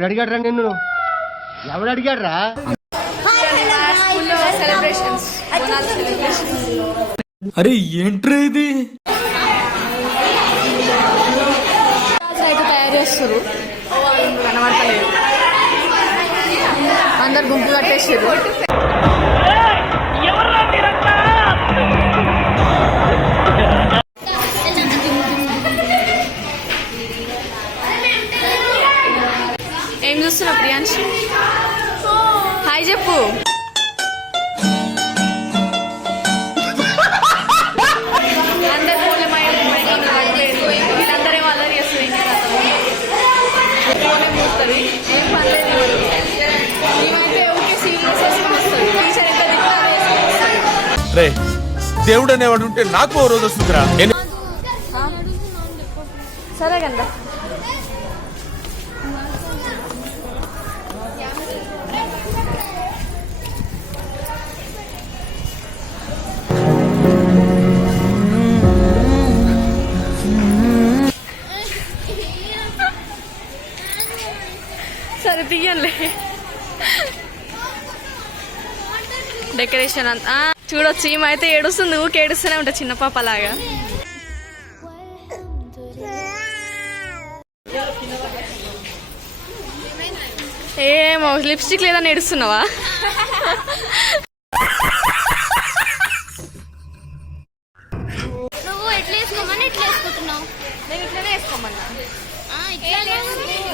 ఎవడు అడిగాడ్రా నిన్ను? ఎవడు అడిగాడ్రా? అరే ఏంట్రా ఇది? తయారు చేస్తారు, కనబడతలేదు. అందరు గుంపు కట్టేసారు. ఏం చూస్తున్నావు ప్రియాంశి? హాయ్ చెప్పు. దేవుడు అనేవాడు ఉంటే నాకు ఓ రోజు వస్తుందిరా. సరే కదా సరే తీయంలే. డెకరేషన్ అంతా చూడొచ్చు. ఈమైతే ఏడుస్తుంది, ఊకే ఏడుస్తూనే ఉంటా చిన్న పాప లాగా. ఏమో లిప్స్టిక్ లేదని ఏడుస్తున్నావా? నువ్వు ఎట్లా వేసుకోమని ఎట్లా వేసుకుంటున్నావు? నేను ఇట్లనే వేసుకోమన్నా.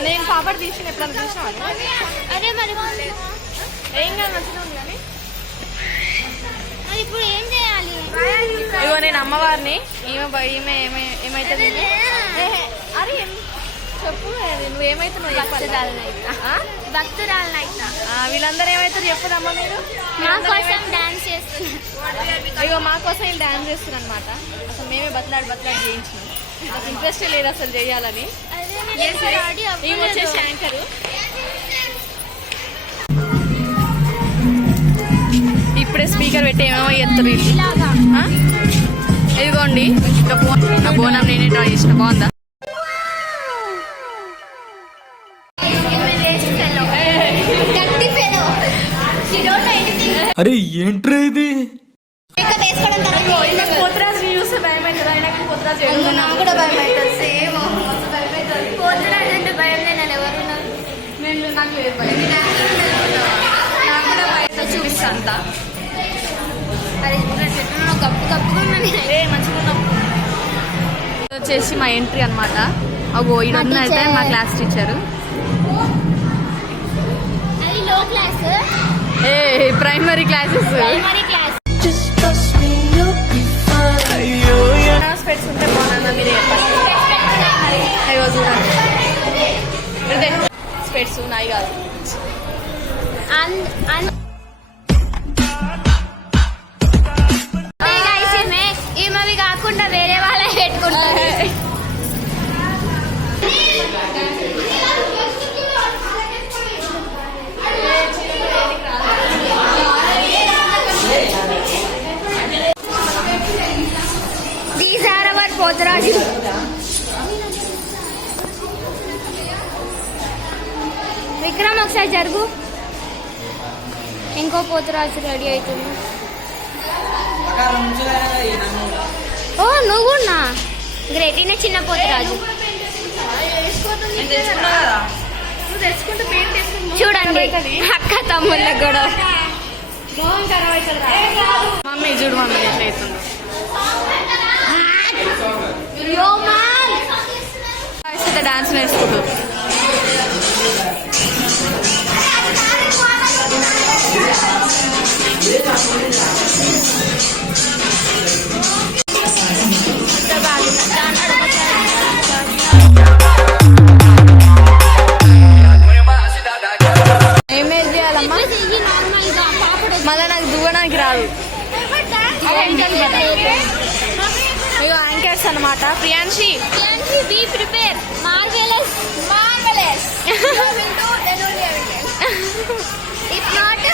నేను పాపడు తీసిన ఎప్పుడన్నా చూసినా? అదే మరి ఏం కాదు, మంచిగా ఉంది. కానీ ఇప్పుడు ఏం చేయాలి? ఇగో నేను అమ్మవారిని, ఏమైతుంది? అరే చెప్పు, నువ్వేమైతున్నావు? భక్తురాలనైతా. వీళ్ళందరూ ఏమైతారు చెప్పుదమ్మా మీరు? మా కోసం డాన్స్ చేస్తున్నారు. అయ్యో మా కోసం వీళ్ళు డాన్స్ చేస్తున్నారు అనమాట. అసలు మేమే బతలాడి చేయించినాం. నాకు ఇంట్రెస్ట్ లేదు అసలు చేయాలని. ఏమి వచ్చేసి యాంకరు. ఇప్పుడే స్పీకర్ పెట్టి ఏమేమో చెప్తారు వీళ్ళు. ఇదిగోండి ఇంకా బోనం నేనే ట్రై చేసిన. బాగుందా? అరే ఏంట్రా ఇది? పోతురాజు చూస్తే భయం అవుతుంది. అయినా కానీ పోతురాజు నాకు కూడా భయం అవుతుంది. సేమ్ పోతురాజు అంటే భయం లేని ఎవరు? నేను నాకు లేదు భయం. నాకు కూడా భయం చూపిస్తా అంతా. అరే కప్పుగా మంచిగా వచ్చేసి మా ఎంట్రీ అనమాట. అగో ఈడొన్న అయితే మా క్లాస్ టీచరు. అది low class, primary classes. Primary class. స్పెట్స్ ఉంటే బాగున్నా మీరే చూడండి. స్పెట్స్ నాయి కాదు. ఈమెవి కాకుండా వేరే వాళ్ళే పెట్టుకుంటారు. These are our Poturaju. Vikram ఒకసారి జరుగు. ఇంకో పోతురాజు రెడీ అవుతుంది. ఓ నువ్వు నా గ్రేట్. ఈయన చిన్న పోతురాజు. చూడండి అక్క తమ్ముళ్ళ గొడవ. మమ్మీ చూడు, మమ్మీ ఎట్లా అవుతుంది. డాన్స్ నేర్చుకుంటూ ఏమేది చేయాలమ్మా? మళ్ళీ నాకు దువ్వడానికి రాదు. ఇగో యాంకర్స్ అనమాట. Priyanshi be prepare. Marvellous marvellous. If not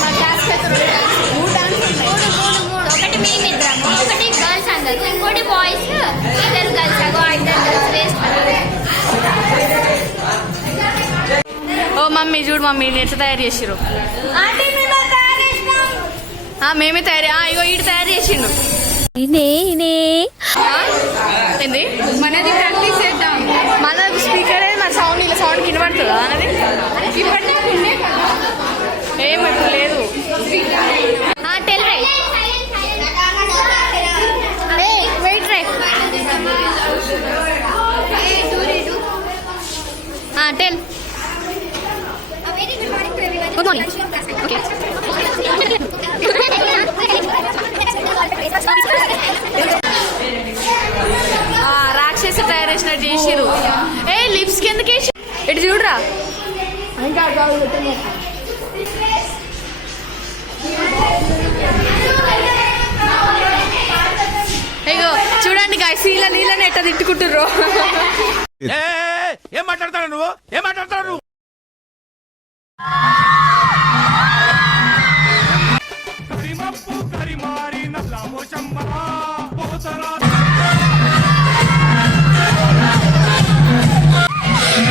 మా క్లాస్ మూడు డాన్స్ ఉన్నాయి. మూడు. ఒకటి మేమిద్దరము, ఒకటి గర్ల్స్ అందరు, ఇంకోటి బాయ్స్, ఇద్దరు గర్ల్స్. అగో ఇద్దరు గర్ల్స్ వేస్తారు. మమ్మీ చూడు మమ్మీ ఎట్లా తయారు చేసిరు మేమే తయారు ఇగో ఈడు తయారు చేసిండు ఏంది మనది ప్రాక్టీస్ చేద్దాం మన స్పీకర్ మన సౌండ్ ఇలా సౌండ్ వినబడుతుందా అన్నది ఏమట్టు లేదు వెయిట్ రే టెల్ గుడ్ మార్నింగ్ ఓకే రాక్షసి తయారు చేసినట్టు చేసిరు లిప్స్ కిందకి ఇటు చూడరా ఇగో చూడండి గాయస్ నీళ్ళని ఎట్ట తిట్టుకుంటుర్రు ఏం మాట్లాడతాడు నువ్వు ఏం మాట్లాడతాడు నువ్వు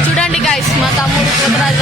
చూడండి గాయస్ మా తమ్ముడు పోతరాజు